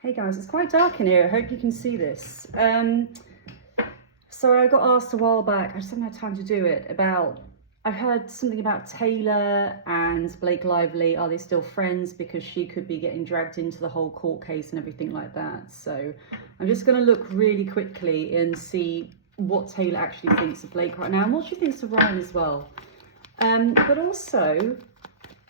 Hey guys, it's quite dark in here. I hope you can see this. So I got asked a while back, I just haven't had time to do it, I heard something about Taylor and Blake Lively. Are they still friends? Because she could be getting dragged into the whole court case and everything like that. So I'm just going to look really quickly and see what Taylor actually thinks of Blake right now and what she thinks of Ryan as well. But also,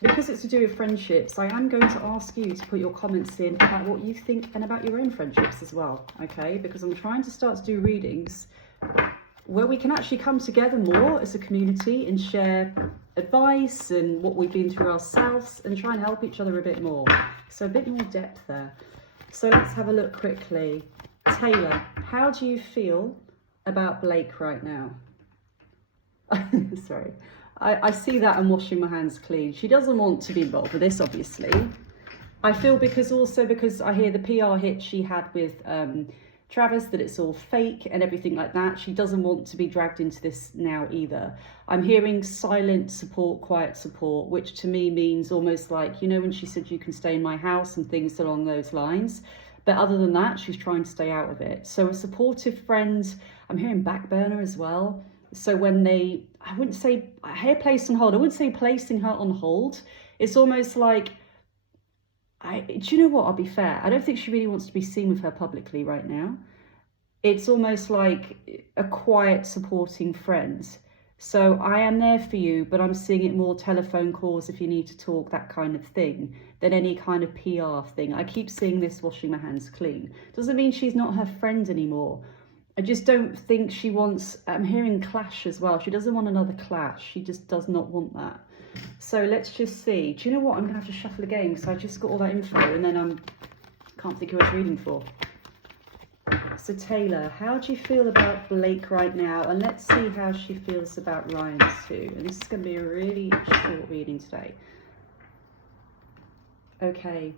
because it's to do with friendships, I am going to ask you to put your comments in about what you think and about your own friendships as well, okay? Because I'm trying to start to do readings where we can actually come together more as a community and share advice and what we've been through ourselves and try and help each other a bit more. So a bit more depth there. So let's have a look quickly. Taylor, how do you feel about Blake right now? Sorry. I see that I'm washing my hands clean. She doesn't want to be involved with this, obviously. I feel because I hear the PR hit she had with Travis, that it's all fake and everything like that. She doesn't want to be dragged into this now either. I'm hearing silent support, quiet support, which to me means almost like, you know, when she said you can stay in my house and things along those lines. But other than that, she's trying to stay out of it. So a supportive friend, I'm hearing back burner as well. So when I wouldn't say, I hear place on hold, I wouldn't say placing her on hold. It's almost like, do you know what, I'll be fair, I don't think she really wants to be seen with her publicly right now. It's almost like a quiet supporting friend. So I am there for you, but I'm seeing it more telephone calls if you need to talk, that kind of thing, than any kind of PR thing. I keep seeing this washing my hands clean. Doesn't mean she's not her friend anymore. I just don't think she wants, I'm hearing clash as well. She doesn't want another clash. She just does not want that. So let's just see. Do you know what? I'm going to have to shuffle again because I just got all that info and then I can't think of what I was reading for. So Taylor, how do you feel about Blake right now? And let's see how she feels about Ryan too. And this is going to be a really short reading today. Okay.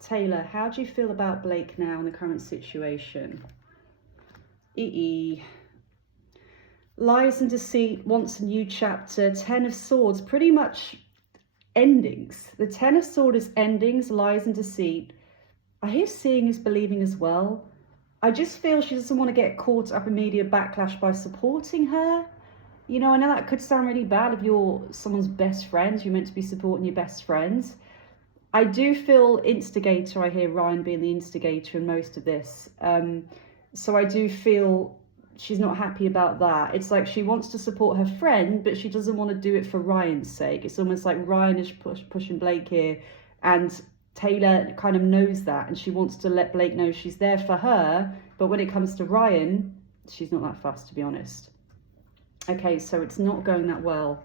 Taylor, how do you feel about Blake now in the current situation? Lies and deceit, wants a new chapter. 10 of Swords, pretty much endings. The 10 of Swords is endings, lies and deceit. I hear seeing is believing as well. I just feel she doesn't want to get caught up in media backlash by supporting her. You know, I know that could sound really bad if you're someone's best friend. You're meant to be supporting your best friends. I do feel instigator. I hear Ryan being the instigator in most of this. So I do feel she's not happy about that. It's like she wants to support her friend, but she doesn't want to do it for Ryan's sake. It's almost like Ryan is pushing Blake here, and Taylor kind of knows that, and she wants to let Blake know she's there for her. But when it comes to Ryan, she's not that fussed, to be honest. Okay, so it's not going that well.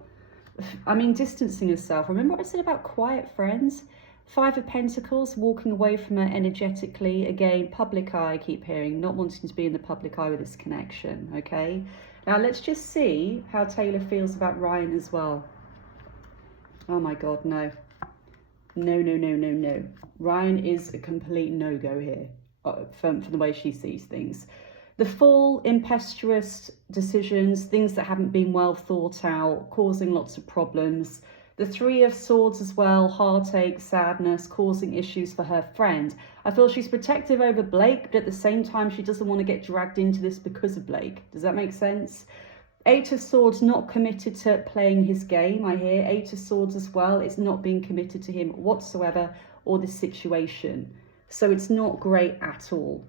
I mean, distancing herself. Remember what I said about quiet friends? 5 of Pentacles, walking away from her energetically. Again, public eye, I keep hearing, not wanting to be in the public eye with this connection, okay? Now, let's just see how Taylor feels about Ryan as well. Oh my God, no. No. Ryan is a complete no-go here from the way she sees things. The Fool, impetuous decisions, things that haven't been well thought out, causing lots of problems. The 3 of Swords as well, heartache, sadness, causing issues for her friend. I feel she's protective over Blake, but at the same time, she doesn't want to get dragged into this because of Blake. Does that make sense? 8 of Swords, not committed to playing his game, I hear. 8 of Swords as well, it's not being committed to him whatsoever or the situation. So it's not great at all.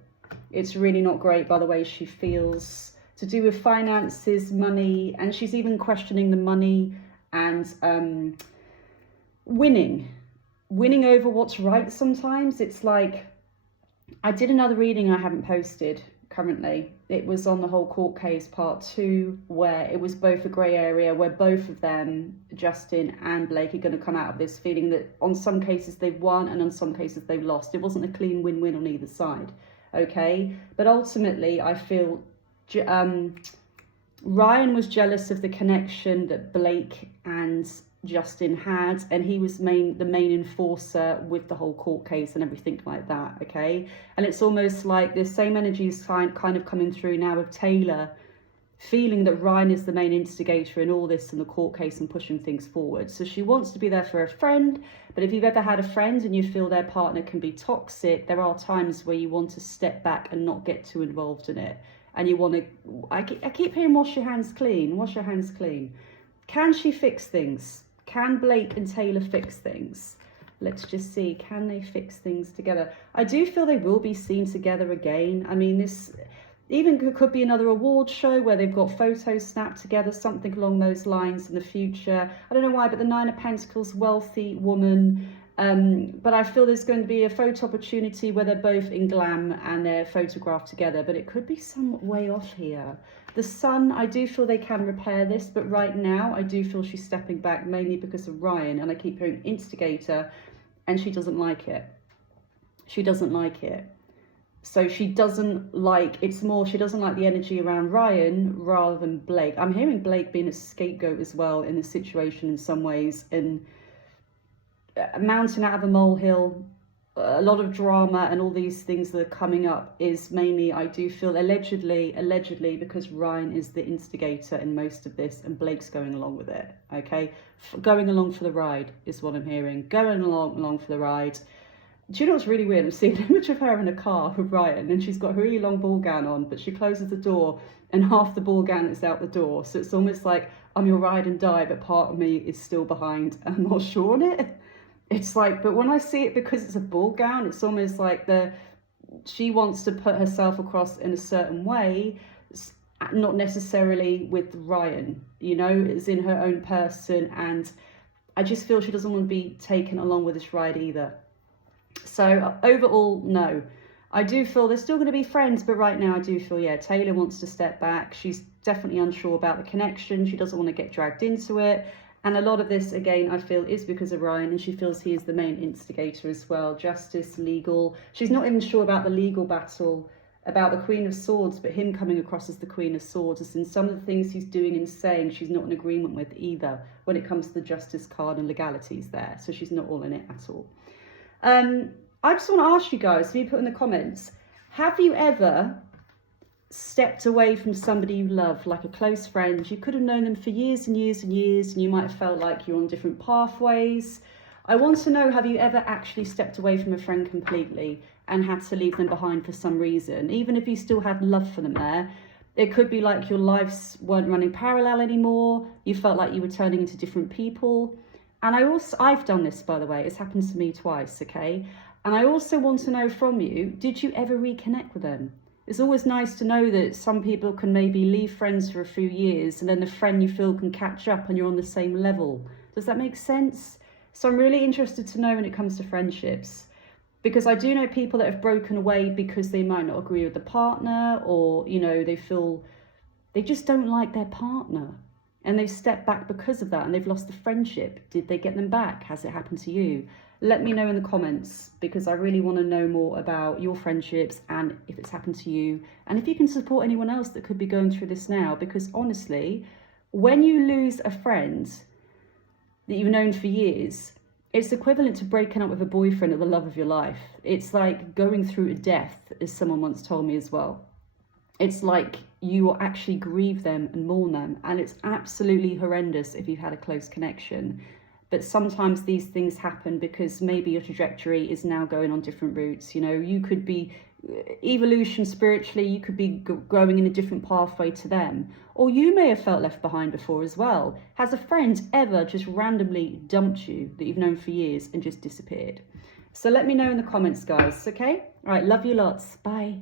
It's really not great by the way she feels. To do with finances, money, and she's even questioning the money and winning over what's right sometimes. It's like, I did another reading I haven't posted currently. It was on the whole court case part 2, where it was both a grey area where both of them, Justin and Blake, are going to come out of this feeling that on some cases they've won and on some cases they've lost. It wasn't a clean win-win on either side, okay? But ultimately I feel Ryan was jealous of the connection that Blake and Justin had, and he was the main enforcer with the whole court case and everything like that, okay? And it's almost like the same energy is kind of coming through now of Taylor feeling that Ryan is the main instigator in all this and the court case and pushing things forward. So she wants to be there for a friend, but if you've ever had a friend and you feel their partner can be toxic, there are times where you want to step back and not get too involved in it. And you want to, I keep hearing wash your hands clean, wash your hands clean. Can she fix things? Can Blake and Taylor fix things? Let's just see, can they fix things together? I do feel they will be seen together again. I mean, this even could be another award show where they've got photos snapped together, something along those lines in the future. I don't know why, but the Nine of Pentacles, wealthy woman. But I feel there's going to be a photo opportunity where they're both in glam and they're photographed together, but it could be some way off here. The Sun, I do feel they can repair this, but right now I do feel she's stepping back mainly because of Ryan, and I keep hearing instigator, and she doesn't like it. She doesn't like it. So she doesn't like, it's more, she doesn't like the energy around Ryan rather than Blake. I'm hearing Blake being a scapegoat as well in this situation in some ways, and a mountain out of a molehill, a lot of drama and all these things that are coming up is mainly, I do feel, allegedly because Ryan is the instigator in most of this and Blake's going along with it, okay? Going along for the ride is what I'm hearing. Going along for the ride. Do you know what's really weird? I'm seeing an image of her in a car with Ryan, and she's got a really long ball gown on, but she closes the door and half the ball gown is out the door. So it's almost like I'm your ride and die, but part of me is still behind. I'm not sure on it. It's like, but when I see it, because it's a ball gown, it's almost like she wants to put herself across in a certain way, not necessarily with Ryan, you know, it's in her own person. And I just feel she doesn't want to be taken along with this ride either. So overall, no. I do feel they're still going to be friends, but right now I do feel, yeah, Taylor wants to step back. She's definitely unsure about the connection. She doesn't want to get dragged into it. And a lot of this, again, I feel is because of Ryan, and she feels he is the main instigator as well. Justice, legal. She's not even sure about the legal battle, about the Queen of Swords, but him coming across as the Queen of Swords. As in some of the things he's doing and saying, she's not in agreement with either when it comes to the Justice card and legalities there. So she's not all in it at all. I just want to ask you guys, if you put in the comments, have you ever stepped away from somebody you love, like a close friend? You could have known them for years and years and years, and you might have felt like you're on different pathways. I want to know, have you ever actually stepped away from a friend completely and had to leave them behind for some reason? Even if you still had love for them there, it could be like your lives weren't running parallel anymore. You felt like you were turning into different people. And I've done this, by the way. It's happened to me twice, okay? And I also want to know from you, did you ever reconnect with them? It's always nice to know that some people can maybe leave friends for a few years and then the friend you feel can catch up and you're on the same level. Does that make sense? So I'm really interested to know when it comes to friendships, because I do know people that have broken away because they might not agree with the partner, or, you know, they feel they just don't like their partner and they've stepped back because of that and they've lost the friendship. Did they get them back? Has it happened to you? Let me know in the comments, because I really want to know more about your friendships and if it's happened to you, and if you can support anyone else that could be going through this now. Because honestly, when you lose a friend that you've known for years, it's equivalent to breaking up with a boyfriend or the love of your life. It's like going through a death, as someone once told me as well. It's like you will actually grieve them and mourn them, and it's absolutely horrendous if you've had a close connection. But sometimes these things happen because maybe your trajectory is now going on different routes. You know, you could be evolution spiritually, you could be growing in a different pathway to them. Or you may have felt left behind before as well. Has a friend ever just randomly dumped you that you've known for years and just disappeared? So let me know in the comments, guys, okay? All right, love you lots. Bye.